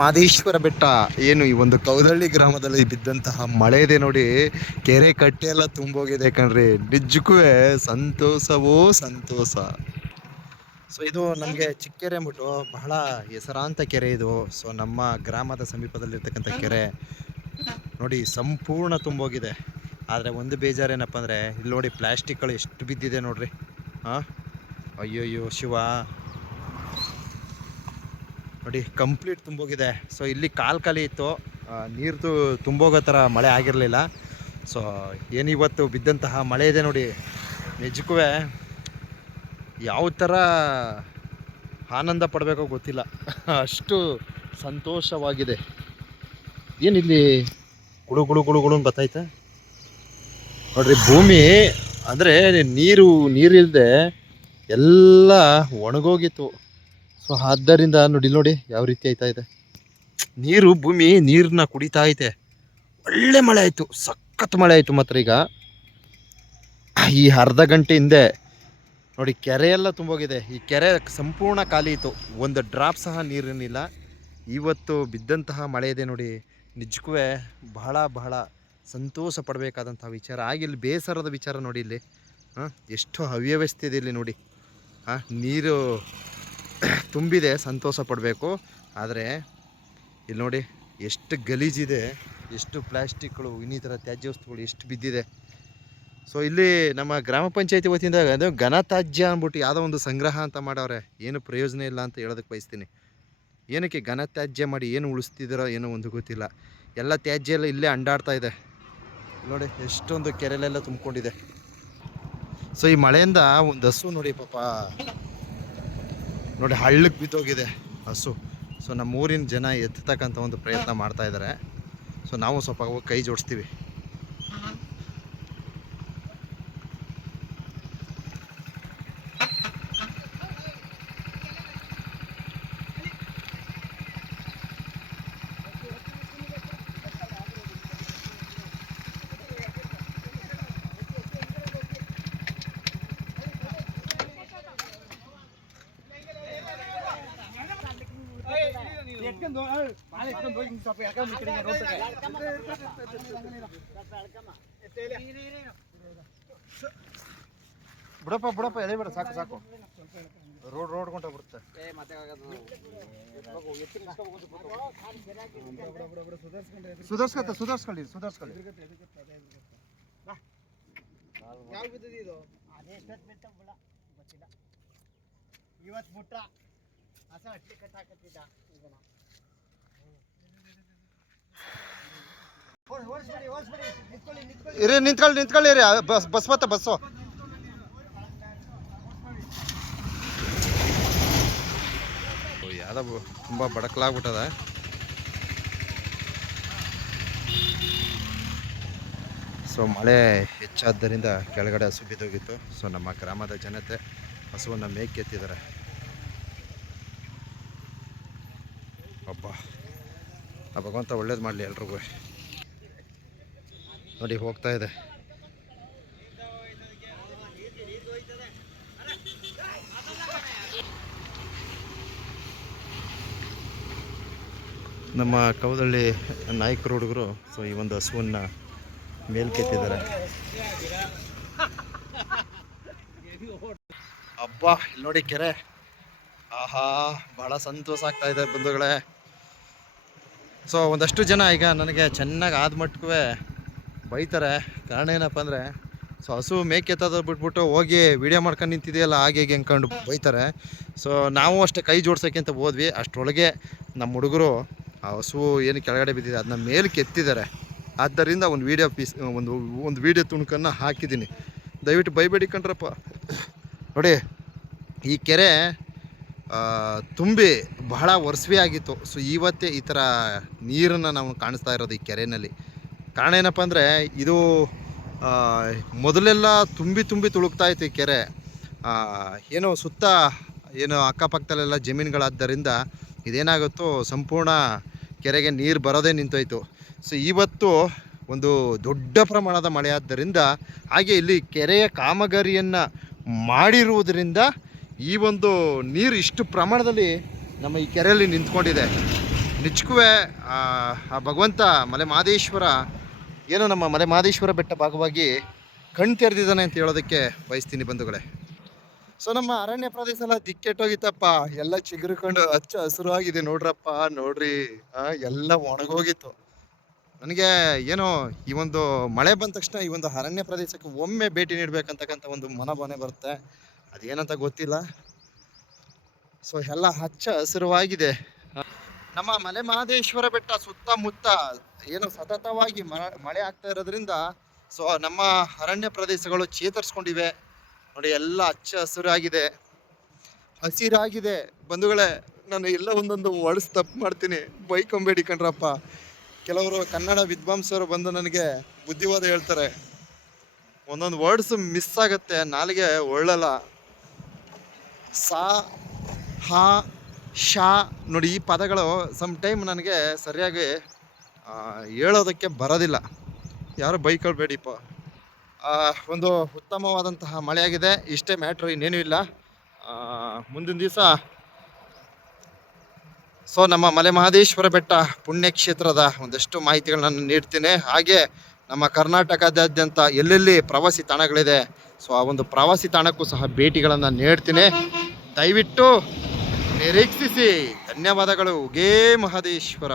ಮಾದೇಶ್ವರ ಬೆಟ್ಟ. ಏನು, ಈ ಒಂದು ಕೌದಳ್ಳಿ ಗ್ರಾಮದಲ್ಲಿ ಬಿದ್ದಂತಹ ಮಳೆ ಇದೆ ನೋಡಿ ಕೆರೆ ಕಟ್ಟೆ ಎಲ್ಲ ತುಂಬೋಗಿದೆ ಕಣ್ರಿ. ನಿಜಕ್ಕೂ ಸಂತೋಷವೋ ಸಂತೋಷ. ಸೊ ಇದು ನಮಗೆ ಚಿಕ್ಕೆರೆ ಅಂದ್ಬಿಟ್ಟು ಬಹಳ ಹೆಸರಾಂತ ಕೆರೆ ಇದು. ಸೊ ನಮ್ಮ ಗ್ರಾಮದ ಸಮೀಪದಲ್ಲಿರ್ತಕ್ಕಂಥ ಕೆರೆ. ನೋಡಿ, ಸಂಪೂರ್ಣ ತುಂಬೋಗಿದೆ. ಆದರೆ ಒಂದು ಬೇಜಾರೇನಪ್ಪ ಅಂದರೆ, ಇಲ್ಲಿ ನೋಡಿ ಪ್ಲ್ಯಾಸ್ಟಿಕ್ಗಳು ಎಷ್ಟು ಬಿದ್ದಿದೆ ನೋಡ್ರಿ. ಹಾಂ? ಅಯ್ಯೋಯ್ಯೋ ಶಿವ. ನೋಡಿ ಕಂಪ್ಲೀಟ್ ತುಂಬೋಗಿದೆ. ಸೊ ಇಲ್ಲಿ ಕಾಲು ಖಾಲಿ ಇತ್ತು. ನೀರು ತುಂಬೋಗೋ ಥರ ಮಳೆ ಆಗಿರಲಿಲ್ಲ. ಸೊ ಏನಿವತ್ತು ಬಿದ್ದಂತಹ ಮಳೆ ಇದೆ ನೋಡಿ. ನಿಜಕ್ಕೂ ಯಾವ ಥರ ಆನಂದ ಪಡಬೇಕೋ ಗೊತ್ತಿಲ್ಲ. ಅಷ್ಟು ಸಂತೋಷವಾಗಿದೆ. ಏನಿಲ್ಲಿ ಗುಳು ಗುಳು ಗುಳು ಗುಳು ಅಂತ ಬತ್ತೈತೆ? ನೋಡ್ರಿ, ಭೂಮಿ ಅಂದರೆ ನೀರು ನೀರಿಲ್ಲದೆ ಎಲ್ಲ ಒಣಗೋಗಿತ್ತು. ಸೊ ಆದ್ದರಿಂದ ನೋಡಿ ನೋಡಿ ಯಾವ ರೀತಿ ಆಯ್ತಾ ಇದೆ. ನೀರು, ಭೂಮಿ ನೀರನ್ನ ಕುಡಿತಾ ಐತೆ ಒಳ್ಳೆ ಮಳೆ ಆಯಿತು, ಸಖತ್ ಮಳೆ ಆಯಿತು ಮಾತ್ರ ಈಗ. ಈ ಅರ್ಧ ಗಂಟೆ ಹಿಂದೆ ನೋಡಿ, ಕೆರೆ ಎಲ್ಲ ತುಂಬೋಗಿದೆ. ಈ ಕೆರೆ ಸಂಪೂರ್ಣ ಖಾಲಿ ಇತ್ತು. ಒಂದು ಡ್ರಾಪ್ ಸಹ ನೀರಿನಿಲ್ಲ ಇವತ್ತು ಬಿದ್ದಂತಹ ಮಳೆ ಇದೆ ನೋಡಿ. ನಿಜಕ್ಕೂ ಬಹಳ ಬಹಳ ಸಂತೋಷ ಪಡಬೇಕಾದಂತಹ ವಿಚಾರ. ಆಗಿಲ್ಲಿ ಬೇಸರದ ವಿಚಾರ ನೋಡಿ ಇಲ್ಲಿ. ಹಾಂ ಎಷ್ಟು ಅವ್ಯವಸ್ಥೆ ಇದೆ ಇಲ್ಲಿ ನೋಡಿ. ಹಾಂ, ನೀರು ತುಂಬಿದೆ, ಸಂತೋಷ ಪಡಬೇಕು. ಆದರೆ ಇಲ್ಲಿ ನೋಡಿ, ಎಷ್ಟು ಗಲೀಜಿದೆ, ಎಷ್ಟು ಪ್ಲಾಸ್ಟಿಕ್ಗಳು, ಇನ್ನಿತರ ತ್ಯಾಜ್ಯ ವಸ್ತುಗಳು ಎಷ್ಟು ಬಿದ್ದಿದೆ. ಸೊ ಇಲ್ಲಿ ನಮ್ಮ ಗ್ರಾಮ ಪಂಚಾಯತಿ ವತಿಯಿಂದ ಅದು ಘನತ್ಯಾಜ್ಯ ಅಂದ್ಬಿಟ್ಟು ಯಾವುದೋ ಒಂದು ಸಂಗ್ರಹ ಅಂತ ಮಾಡವ್ರೆ. ಏನು ಪ್ರಯೋಜನ ಇಲ್ಲ ಅಂತ ಹೇಳೋದಕ್ಕೆ ಬಯಸ್ತೀನಿ. ಏನಕ್ಕೆ ಘನತ್ಯಾಜ್ಯ ಮಾಡಿ ಏನು ಉಳಿಸ್ತಿದ್ದೀರೋ ಏನೋ ಒಂದು ಗೊತ್ತಿಲ್ಲ. ಎಲ್ಲ ತ್ಯಾಜ್ಯ ಎಲ್ಲ ಇಲ್ಲೇ ಅಂಡಾಡ್ತಾ ಇದೆ. ನೋಡಿ, ಎಷ್ಟೊಂದು ಕೆರೆಲೆಲ್ಲ ತುಂಬಿಕೊಂಡಿದೆ. ಸೊ ಈ ಮಳೆಯಿಂದ ಒಂದು ಹಸು ನೋಡಿ ಪಾಪ. ನೋಡಿ ಹಳ್ಳಕ್ಕೆ ಬಿದ್ದೋಗಿದೆ ಹಸು. ಸೊ ನಮ್ಮೂರಿನ ಜನ ಎತ್ತತಕ್ಕಂಥ ಒಂದು ಪ್ರಯತ್ನ ಮಾಡ್ತಾ ಇದ್ದಾರೆ ಸೊ ನಾವು ಸ್ವಲ್ಪ ಹೋಗಿ ಕೈ ಜೋಡಿಸ್ತೀವಿ ಬಿಡಪ್ಪ ಬಿಡಪ್ಪ ಎಳೆಬೇಡ ಸಾಕು ಸಾಕು. ರೋಡ್ ರೋಡ್ ಕೊಂಟ ಬಿಡುತ್ತೆ ಸುಧಾರ್ಸ್ಕೊತ ಸುಧಾರ್ಸ್ಕೊಳ್ಳಿ ಸುಧಾರ್ಸ್ಕೊಳ್ಳಿ. ಯಾವ ಬಿದ್ದದ ಇದು? ಅದೆಷ್ಟೊತ್ತು ಬಿತ್ತ ಬಿಡ ಗೊತ್ತಿಲ್ಲ ಇವತ್ತು ಬಿಟ್ಟ ಹಸ ಅಟ್ಟಿ ಕಟ್ಟಾಕತ್ತಿದ್ದ. ಇದನ್ನ ಓಡ್- ಓಡ್ಸ್ಬಿಡಿ ಓಡ್ಸ್ಬಿಡಿ ನಿಂತ್ಕೊಳ್ಳಿ ನಿಂತ್ಕೊಳ್ಳಿ ಇರಿ, ನಿಂತ್ಕೊಳ್ಳಿ ನಿಂತ್ಕೊಳ್ಳಿ ಇರಿ. ಬಸ್ ಬಸ್ ಬತ್ತ ಬಸ್ಸು. ಯಾವ್ದೋ ತುಂಬ ಬಡಕಲಾಗ್ಬಿಟ್ಟದ. ಸೊ, ಮಳೆ ಹೆಚ್ಚಾದ್ದರಿಂದ ಕೆಳಗಡೆ ಹಸು ಬಿದ್ದೋಗಿತ್ತು. ಸೊ, ನಮ್ಮ ಗ್ರಾಮದ ಜನತೆ ಹಸುವನ್ನು ಮೇಕೆತ್ತಿದ್ದಾರೆ. ಅಬ್ಬ. ಆ ಭಗವಂತ ಒಳ್ಳೇದು ಮಾಡಲಿ ಎಲ್ರಿಗೂ. ನೋಡಿ ಹೋಗ್ತಾ ಇದೆ. ನಮ್ಮ ಕೌದಳ್ಳಿ ನಾಯಕರು ಹುಡುಗರು, ಸೊ ಈ ಒಂದು ಹಸುವನ್ನು ಮೇಲ್ಕೆತ್ತಿದ್ದಾರೆ. ಅಬ್ಬಾ ಇಲ್ಲಿ ನೋಡಿ ಕೆರೆ. ಆಹಾ, ಬಹಳ ಸಂತೋಷ ಆಗ್ತಾ ಇದೆ ಬಂಧುಗಳೇ. ಸೊ ಒಂದಷ್ಟು ಜನ ಈಗ ನನಗೆ ಚೆನ್ನಾಗಿ ಆದ ಮಟ್ಟಕ್ಕೂ ಬೈತಾರೆ. ಕಾರಣ ಏನಪ್ಪ ಅಂದರೆ, ಸೊ ಹಸು ಮೇಕೆತ್ತದ ಬಿಟ್ಬಿಟ್ಟು ಹೋಗಿ ವಿಡಿಯೋ ಮಾಡ್ಕೊಂಡು ನಿಂತಿದೆಯಲ್ಲ, ಹಾಗೆ ಹೇಗೆ ಅಂದ್ಕೊಂಡು ಬೈತಾರೆ. ಸೊ ನಾವು ಅಷ್ಟೇ ಕೈ ಜೋಡ್ಸೋಕೆ ಅಂತ ಹೋದ್ವಿ. ಅಷ್ಟರೊಳಗೆ ನಮ್ಮ ಹುಡುಗರು ಆ ಹಸು ಏನು ಕೆಳಗಡೆ ಬಿದ್ದಿದೆ ಅದನ್ನ ಮೇಲೆ ಕೆತ್ತಿದ್ದಾರೆ ಆದ್ದರಿಂದ ಒಂದು ವೀಡಿಯೋ ಪೀಸ್ ಒಂದು ಒಂದು ವೀಡಿಯೋ ತುಣುಕನ್ನು ಹಾಕಿದ್ದೀನಿ. ದಯವಿಟ್ಟು ಬೈಬೇಡಿ ಕಂಡ್ರಪ್ಪ ನೋಡಿ, ಈ ಕೆರೆ ತುಂಬಿ ಬಹಳ ವರ್ಷವೇ ಆಗಿತ್ತು. ಸೊ ಇವತ್ತೇ ಈ ಥರ ನೀರನ್ನು ನಾವು ಕಾಣಿಸ್ತಾ ಇರೋದು ಈ ಕೆರೆಯಲ್ಲಿ ಕಾರಣ ಏನಪ್ಪ ಅಂದರೆ, ಇದು ಮೊದಲೆಲ್ಲ ತುಂಬಿ ತುಂಬಿ ತುಳುಕ್ತಾ ಇತ್ತು ಈ ಕೆರೆ. ಏನೋ ಸುತ್ತ ಏನು ಅಕ್ಕಪಕ್ಕದಲ್ಲೆಲ್ಲ ಜಮೀನುಗಳಾದ್ದರಿಂದ ಇದೇನಾಗುತ್ತೋ ಸಂಪೂರ್ಣ ಕೆರೆಗೆ ನೀರು ಬರೋದೇ ನಿಂತೋಯ್ತು. ಸೊ ಇವತ್ತು ಒಂದು ದೊಡ್ಡ ಪ್ರಮಾಣದ ಮಳೆ ಆದ್ದರಿಂದ ಹಾಗೆ ಇಲ್ಲಿ ಕೆರೆಯ ಕಾಮಗಾರಿಯನ್ನು ಮಾಡಿರುವುದರಿಂದ ಈ ಒಂದು ನೀರು ಇಷ್ಟು ಪ್ರಮಾಣದಲ್ಲಿ ನಮ್ಮ ಈ ಕೆರೆಯಲ್ಲಿ ನಿಂತ್ಕೊಂಡಿದೆ. ನಿಜಕ್ಕೂ ಆ ಭಗವಂತ ಮಲೆ ಮಹದೇಶ್ವರ ಏನೋ ನಮ್ಮ ಮಲೆ ಮಹದೇಶ್ವರ ಬೆಟ್ಟ ಭಾಗವಾಗಿ ಕಣ್ ತೆರೆದಿದ್ದಾನೆ ಅಂತ ಹೇಳೋದಕ್ಕೆ ಬಯಸ್ತೀನಿ ಬಂಧುಗಳೇ. ಸೊ, ನಮ್ಮ ಅರಣ್ಯ ಪ್ರದೇಶ ಎಲ್ಲ ದಿಕ್ಕೆಟ್ಟೋಗಿತ್ತಪ್ಪ. ಎಲ್ಲ ಚಿಗುರುಕೊಂಡು ಹಚ್ಚ ಹಸಿರಾಗಿದೆ ನೋಡ್ರಪ್ಪ, ನೋಡ್ರಿ. ಎಲ್ಲ ಒಣಗೋಗಿತ್ತು. ನನಗೆ ಏನೋ ಈ ಒಂದು ಮಳೆ ಬಂದ ತಕ್ಷಣ ಈ ಒಂದು ಅರಣ್ಯ ಪ್ರದೇಶಕ್ಕೆ ಒಮ್ಮೆ ಭೇಟಿ ನೀಡಬೇಕಂತಕ್ಕಂಥ ಒಂದು ಮನೋಭಾವನೆ ಬರುತ್ತೆ. ಅದೇನಂತ ಗೊತ್ತಿಲ್ಲ. ಸೊ ಎಲ್ಲ ಹಚ್ಚ ಹಸಿರುವಾಗಿದೆ. ನಮ್ಮ ಮಲೆ ಮಹದೇಶ್ವರ ಬೆಟ್ಟ ಸುತ್ತಮುತ್ತ ಏನು ಸತತವಾಗಿ ಮಳೆ ಆಗ್ತಾ ಇರೋದ್ರಿಂದ ಸೊ ನಮ್ಮ ಅರಣ್ಯ ಪ್ರದೇಶಗಳು ಚೇತರಿಸ್ಕೊಂಡಿವೆ. ನೋಡಿ, ಎಲ್ಲ ಹಚ್ಚ ಹಸಿರಾಗಿದೆ. ಹಸಿರಾಗಿದೆ. ಬಂಧುಗಳೇ, ನಾನು ಎಲ್ಲ ಒಂದೊಂದು ವರ್ಡ್ಸ್ ತಪ್ಪು ಮಾಡ್ತೀನಿ. ಬೈಕೊಂಬೇಡಿ ಕಣ್ರಪ್ಪ. ಕೆಲವರು ಕನ್ನಡ ವಿದ್ವಾಂಸರು ಬಂದು ನನಗೆ ಬುದ್ಧಿವಾದ ಹೇಳ್ತಾರೆ. ಒಂದೊಂದು ವರ್ಡ್ಸ್ ಮಿಸ್ ಆಗುತ್ತೆ. ನಾಲಿಗೆ ಒಳ್ಳಲ್ಲ. ಸಾ, ಹಾ, ಶಾ. ನೋಡಿ, ಈ ಪದಗಳು ಸಮ್ ಟೈಮ್ ನನಗೆ ಸರಿಯಾಗಿ ಹೇಳೋದಕ್ಕೆ ಬರೋದಿಲ್ಲ. ಯಾರು ಬೈಕೊಳ್ಬೇಡಿಪ್ಪ. ಒಂದು ಉತ್ತಮವಾದಂತಹ ಮಳೆಯಾಗಿದೆ. ಇಷ್ಟೇ ಮ್ಯಾಟ್ರ್ ಇನ್ನೇನೂ ಇಲ್ಲ. ಮುಂದಿನ ದಿವಸ ಸೊ, ನಮ್ಮ ಮಲೆ ಮಹದೇಶ್ವರ ಬೆಟ್ಟ ಪುಣ್ಯಕ್ಷೇತ್ರದ ಒಂದಷ್ಟು ಮಾಹಿತಿಗಳನ್ನ ನೀಡ್ತೀನಿ. ಹಾಗೆ ನಮ್ಮ ಕರ್ನಾಟಕದಾದ್ಯಂತ ಎಲ್ಲೆಲ್ಲಿ ಪ್ರವಾಸಿ ತಾಣಗಳಿದೆ, ಸೊ ಆ ಒಂದು ಪ್ರವಾಸಿ ತಾಣಕ್ಕೂ ಸಹ ಭೇಟಿಗಳನ್ನು ನೀಡ್ತೀನಿ. ದಯವಿಟ್ಟು ನಿರೀಕ್ಷಿಸಿ. ಧನ್ಯವಾದಗಳು. ಗೇ ಮಹದೇಶ್ವರ.